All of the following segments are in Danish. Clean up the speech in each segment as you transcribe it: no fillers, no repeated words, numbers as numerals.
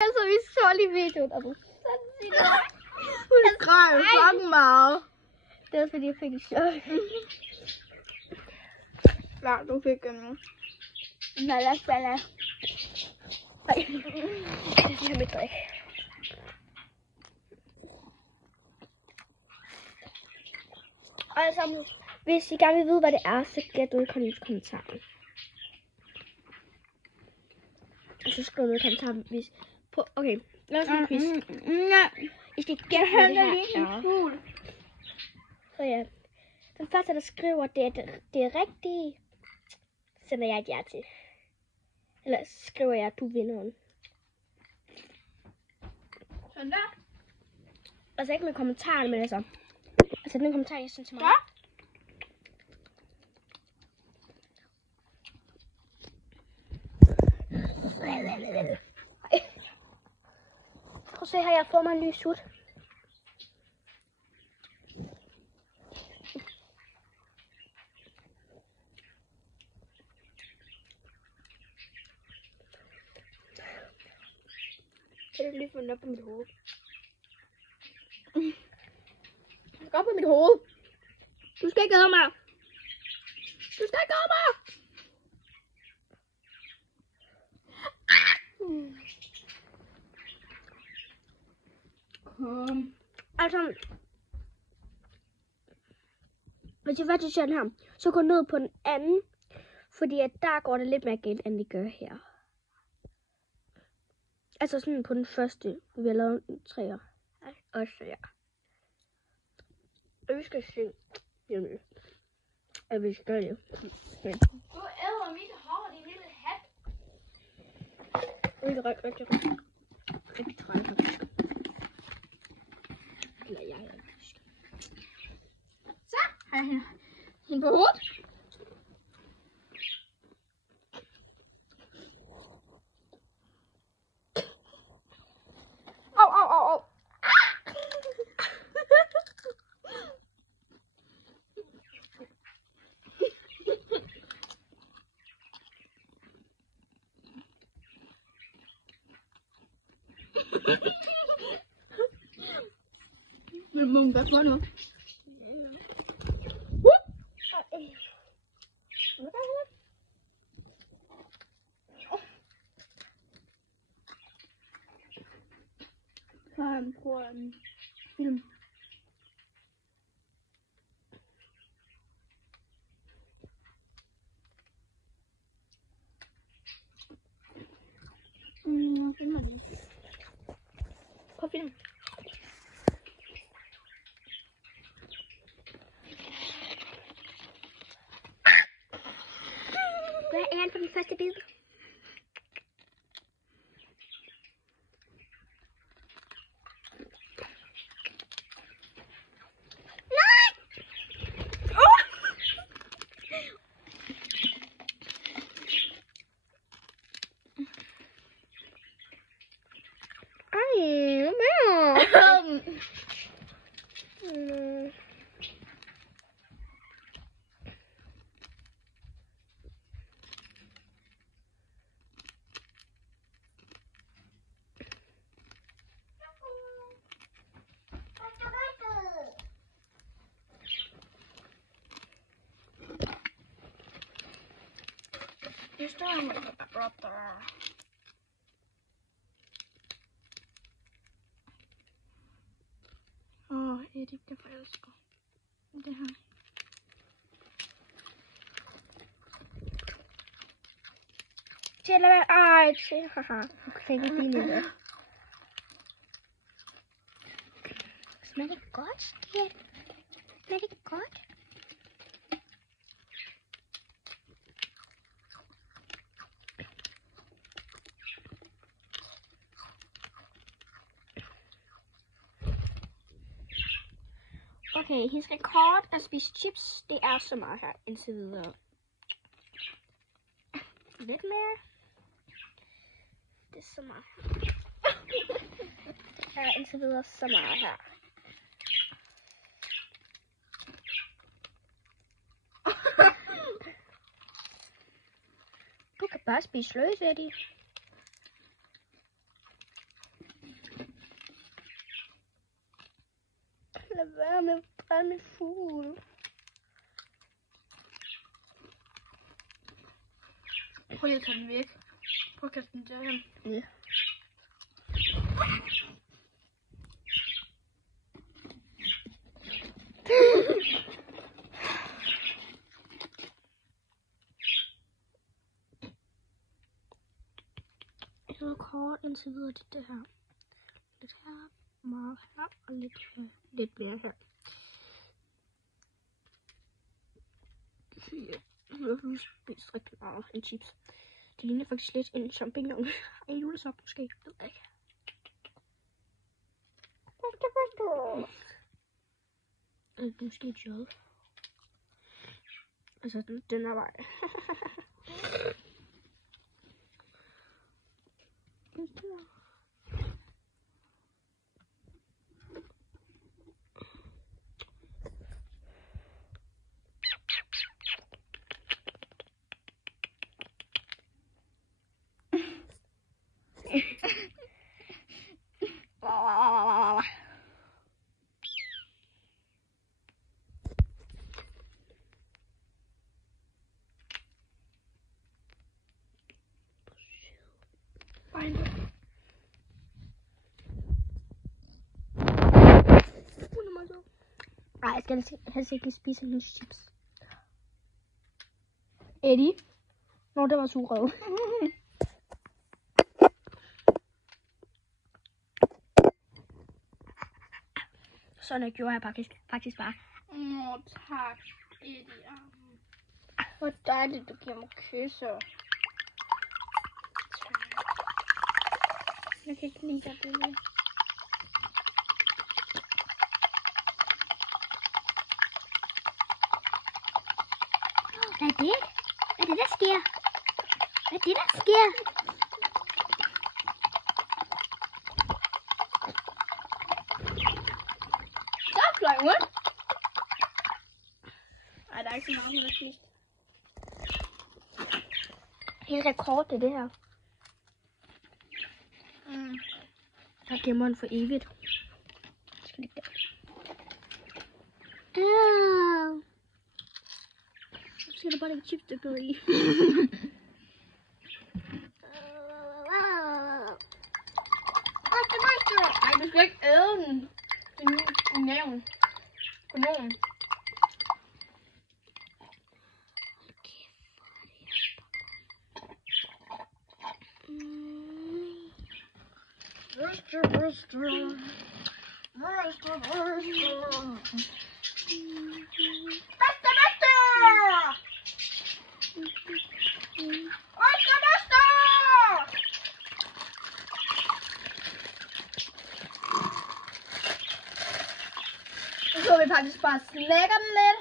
Altså, vi så lige videoen, og du Hun skreg jo klokken meget. det var fordi, jeg fik et chok. Ja, du fik en... Malafala. Ej, jeg skal have mit drik. Og altså, hvis I gerne vil vide, hvad det er, så gæt ud i kommentaren. Og så skriv ud i kommentaren, hvis... Okay, lad os lige quiz. I skal gætte, hvad det her er. Så ja, den første, der skriver, det er rigtige, sender jeg et ja til. Eller skriver jeg, at du vinder den. Sådan der. Altså ikke med kommentaren, men altså den kommentar, jeg synes til mig. Ja. Prøv at se her, jeg får mig en ny sut. Jeg har lige fundet op på mit hoved. Jeg skal op på mit hoved. Du skal ikke have mig. Du skal ikke have mig. Altså, hvis jeg faktisk sådan her, så gå ned på den anden, fordi at der går det lidt mere galt, end det gør her. Altså sådan på den første, vi har lavet en træer. Også ja. Og vi skal se, jamen, at vi skal gøre det. Du æder mit hår, din lille hat. Det er rigtig træt faktisk. Eller jeg er faktisk. Så har jeg hende på hovedet. Au. Vil du hvad for noget? Han på en film. Filmer det. På film. Hvad er han for den første bid? You står med brother. Erik kan forelske. Det her. Til at være til. Haha. Okay, det er lige Smager det godt, skat? Smager det godt? Okay, hendes rekord at spise chips, det er så meget her indtil videre. Lidt mere. Det er så meget her. Her indtil videre så meget her. Du kan bare spise løs, Eddie. lade være med at brænde min fugl. Prøv lige at tage den væk. Prøv at kaste den derhen. Ja. Noget kort indtil videre til det her. Lidt her, meget her og lidt her. Lidt mere her. Jeg har nu spist rigtig meget en chips. Det ligner faktisk lidt en champignon. En julesop måske. Det ved jeg ikke. Det er måske et jod. Altså den er vej. Nej, jeg skal helst ikke spise hendes chips. Eddie? Nå, det var surrød. Sådan gjorde jeg faktisk bare. Tak, Eddie. Hvor dejligt, du giver mig kysser. Jeg kan ikke lide dig, det. Hvad er det? Hvad er det, der sker? Hvad er det, der sker? Så fløj hun. Ej, der er ikke så meget, hun har spist. Helt rekord, det her. Jeg gemmer den for evigt. Jeg skal ligge der. Så skal der bare lægge chipstykker i. Ej, du skal ikke æde den. Din nævn. Kanon. Så vi faktisk bare slækker den lidt.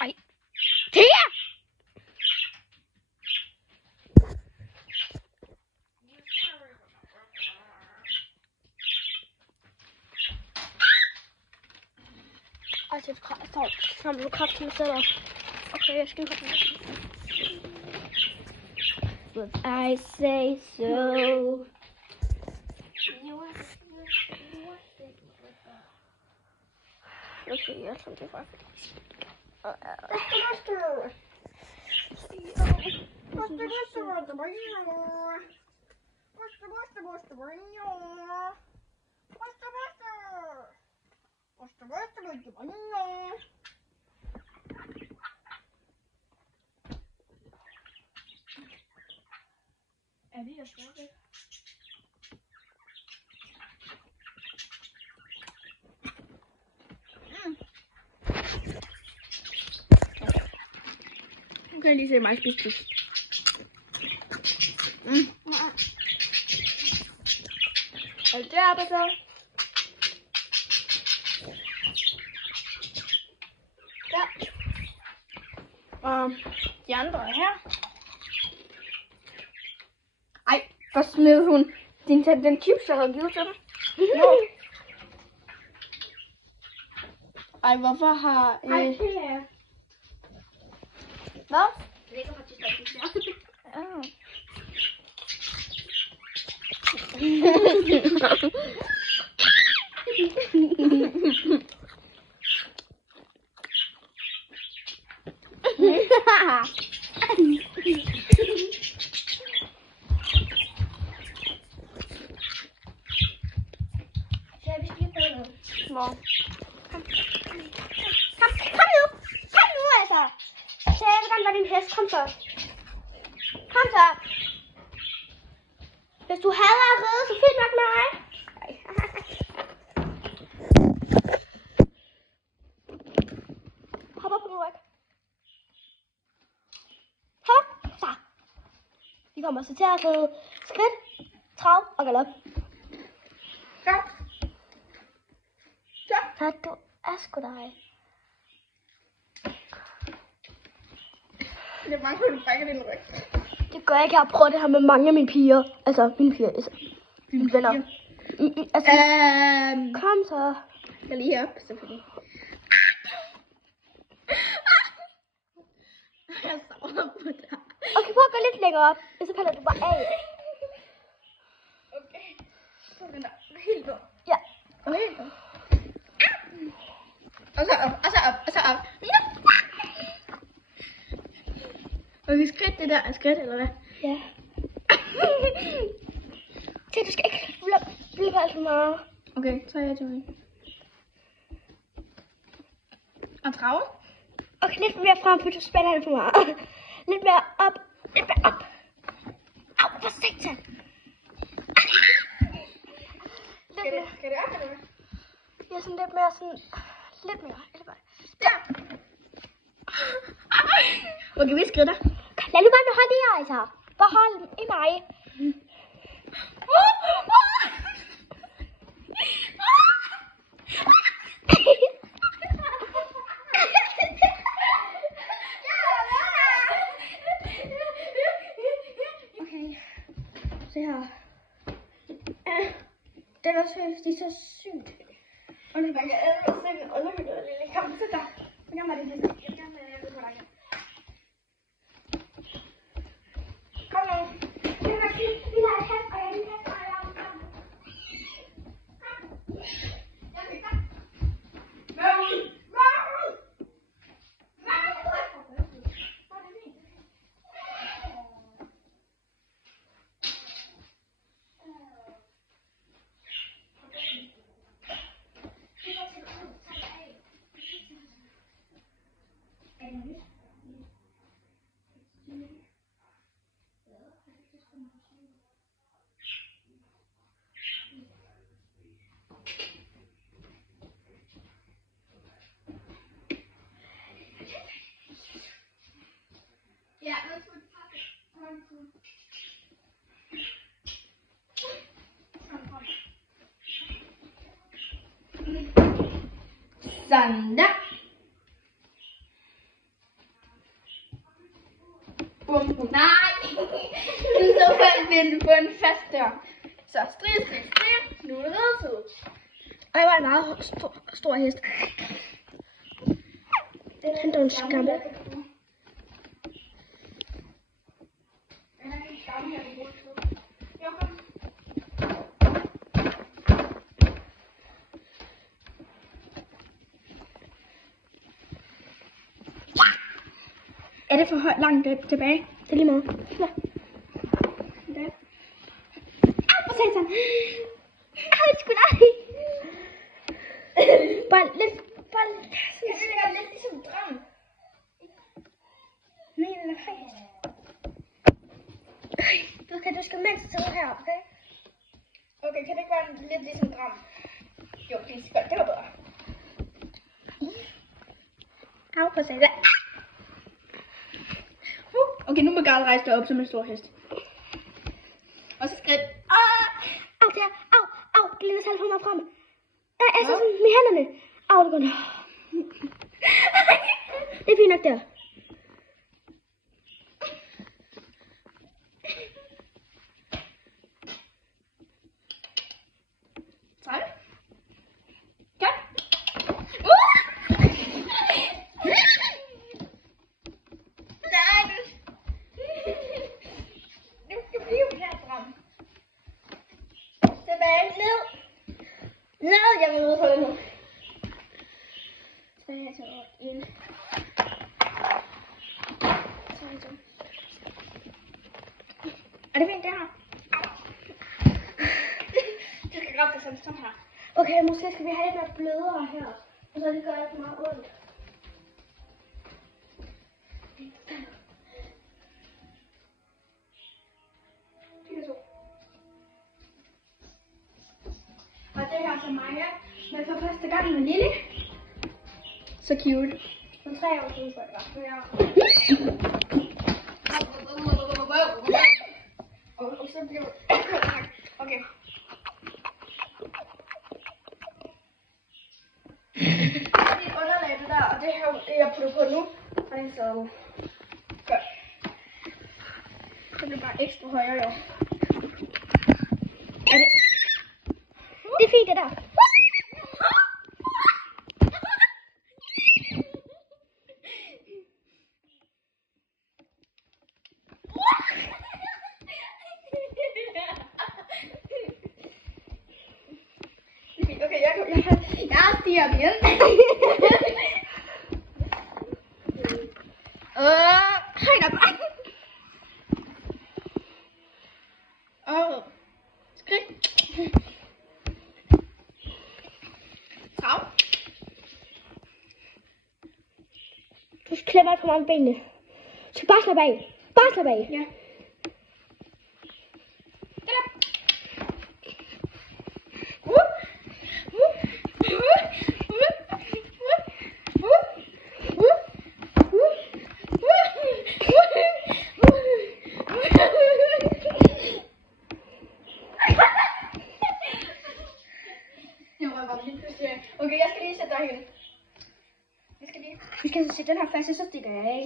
Ej. Tia! Ej, det er kraft til mig selv. Okay, jeg skal komme. But I say so. Okay, jeg tror det faktisk. Er det, jeg tror det? Nu kan jeg lige se mig spise chips. Er det deroppe så? Ja. Og de andre er her. Ej, hvor smed hun den chips, jeg havde givet til dem. No. Ej, hvorfor har... Ej, det er... Hvad? Det ligger faktisk der. Hvor? Kom nu! Kom nu altså! Så jeg vil gerne være din hest. Kom så. Kom så. Hvis du hader at ride, så fint nok med mig. Hop op på min ryg. Hop. Så. Vi kommer så til at ride skridt, trav og galop. Ja. Så du er sgu dig. Det er mange, der brækker din ryg. Det gør jeg ikke. Jeg har prøvet det her med mange af mine piger. Altså, mine piger. Altså, mine venner. Altså, kom så. Jeg lige op, selvfølgelig. Jeg sover på dig. Okay, prøv at gå lidt længere op. Og så falder du bare af. Okay. Så den der. Helt op. Ja. Og helt op. Og så op, og så op, og så op. Og vi skridt det der er skridt, eller hvad? Ja. Se, du skal ikke blive alt for meget. Okay, så er jeg tilbage. Og trave? Okay, lidt mere frem, for du spænder det for meget. Lidt mere op. Lidt mere op. Au, for satan. Lidt mere. Skal det op, eller hvad? Ja, sådan lidt mere sådan... Lidt mere. Der! Okay, vi skrider. Lad nu bare holde i, altså. Bare hold i mig. Okay. Se her. Den er seriøst, det er så sygt. Og nu banker jeg sengen under mit lille. Kom, sæt dig. Jeg gør det lidt. Jeg gør det på dig. Kom nu. Jeg kan kigge. Vi har et hat, og jeg vil have et hat. Jeg fik dig. Møl! Møl! Ja, that's what sådan der. Bum, bum. Nej. Så fandt vi den på en fast dør. Så strid. Nu er det reddet. Og jeg var en meget stor hest. Han er en skam. Er det for langt tilbage? Det er lige meget. Ja. Au, for satan. Au, sgu da. Bare lidt. Jeg synes, det er lidt ligesom en drøm. Nej, den er faktisk. Du skal mindst sidde her, okay? Okay, kan det ikke være lidt ligesom en drøm? Jo, det var bedre. Au, for satan. Okay, nu må Garl rejse dig op som en stor hest. Og så skridt. Au, der. Au. Det ligner selv for mig frem. Altså sådan med hænderne. Au, det går ned. Det er fint nok der. Træk. Kom. Nej, Er det fint, det her? Jeg skal grabbe det sådan her. Okay, måske skal vi have lidt mere blødere her. Og så det gør ikke meget ondt. Og det her er så Maja, men for første gang med Lille. Så cute. For 3 år siden, tror jeg det var. Og så blev det. Okay. Det er et underlag, det der, og det her, det jeg putter på nu, og det er så godt. Det bliver bare ekstra højere, jo. Er det? Det er fint, det der. Okay, jeg stiger op igen. Højt op. Skridt. Trav. Du skal klemme alt for mange benene. Du skal bare slappe af. Bare slappe af. Ja. Okay, jeg skal lige sætte dig hen. Vi skal sætte den her fast, så stikker jeg af.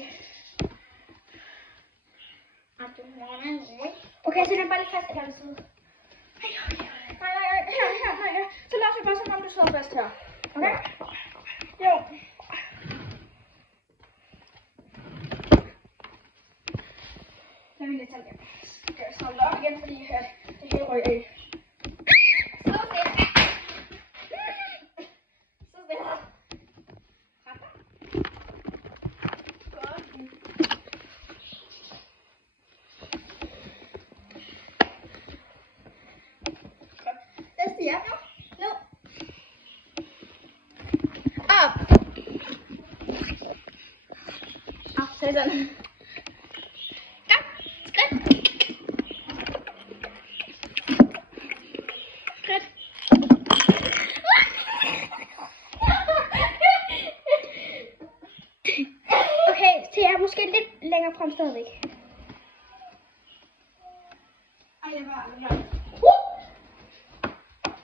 Okay, jeg sætter den bare lidt fast her ved siden. Nej. Så lad os bare, så om du sidder fast her. Okay? Jo. Jeg vil lige tage den. Jeg skal samle op igen, fordi det hele røg af. Ja, nu. Op. Sådan. Kom, skridt. Skridt. Okay, så jeg er måske lidt længere frem stadigvæk. Ej, det var aldrig.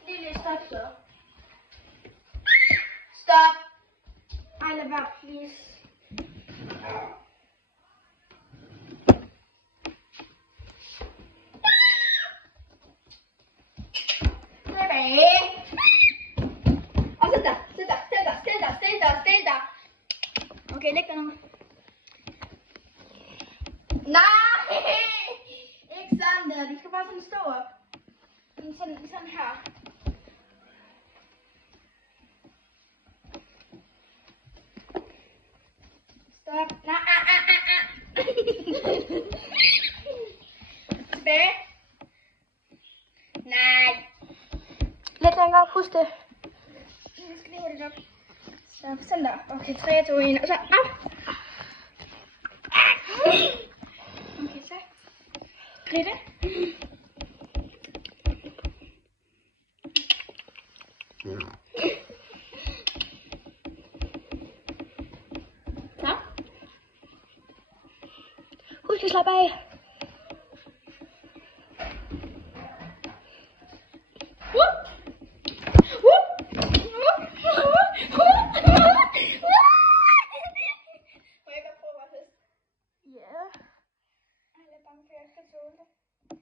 Lille, stop så. Stop. Ej, lad være, please. Tilbage. Og sæt dig. Stil dig. Okay, læg dig nu. Nej. Ikke sådan der. Du skal bare sådan stå op. Sådan her. Stop. Nej. Tilbage. Nej. Lidt længere, husk det. Jeg skal lige hurtigt op. Så sådan der. Okay, 3, 2, 1. Og så op. Okay, så. Grete. Ja. Husk at slappe af.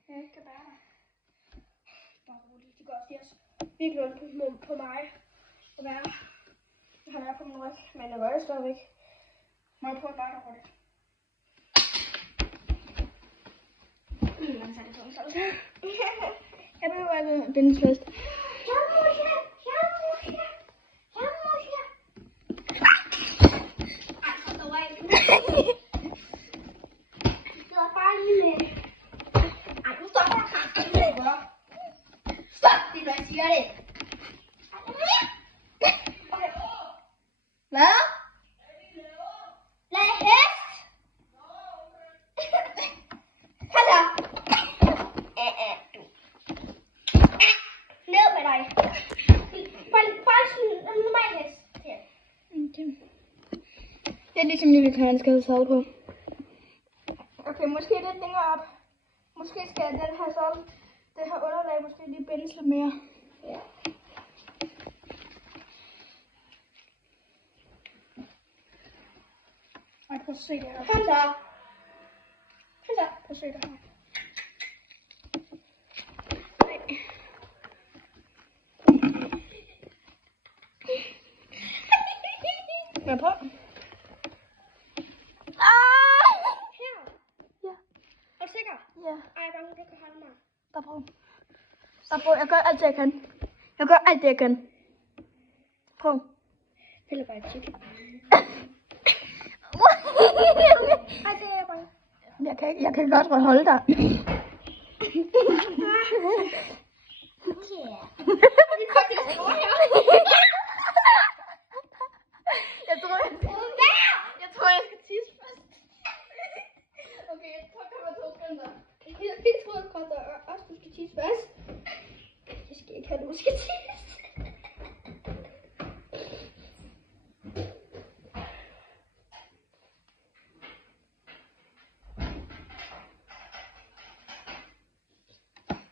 Jeg kan bare roligt. Det går også virkelig ondt på mig. Det er jeg har været på min ryg, men jeg gør det stadigvæk. Må jeg prøve bare hurtigt. Man tager det tungt, så. Jeg behøver ikke bindesløst. Det var bare lige med. Ej. ting, vi kan skal have salt på. Okay, måske lidt længere op. Måske skal den her salt, det her underlag, måske lige bindes lidt mere. Ja. Ej, prøv at se det her. Kom så. Kom så. Prøv at se det her. Skal jeg prøve? Her. Ja. Er du sikker? Ja. Ej, bare du kan holde mig. Bare prøv. Bare prøv. Jeg gør alt det, jeg kan. Jeg gør alt det, jeg kan. Prøv. Det er bare chicken. Ej, det er bare. Jeg kan godt holde dig. Jeg tror, jeg skal tisse først. Okay, jeg tror, der var 2 sekunder. Jeg tror godt, der også du skal tisse først. Jeg skal ikke have, du skal tisse.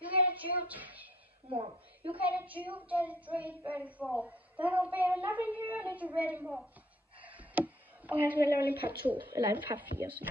You get a juice. More. You get a juice that is ready for. There will be nothing here that is ready more. Og han skal lave en part 2, eller en part 4. Så.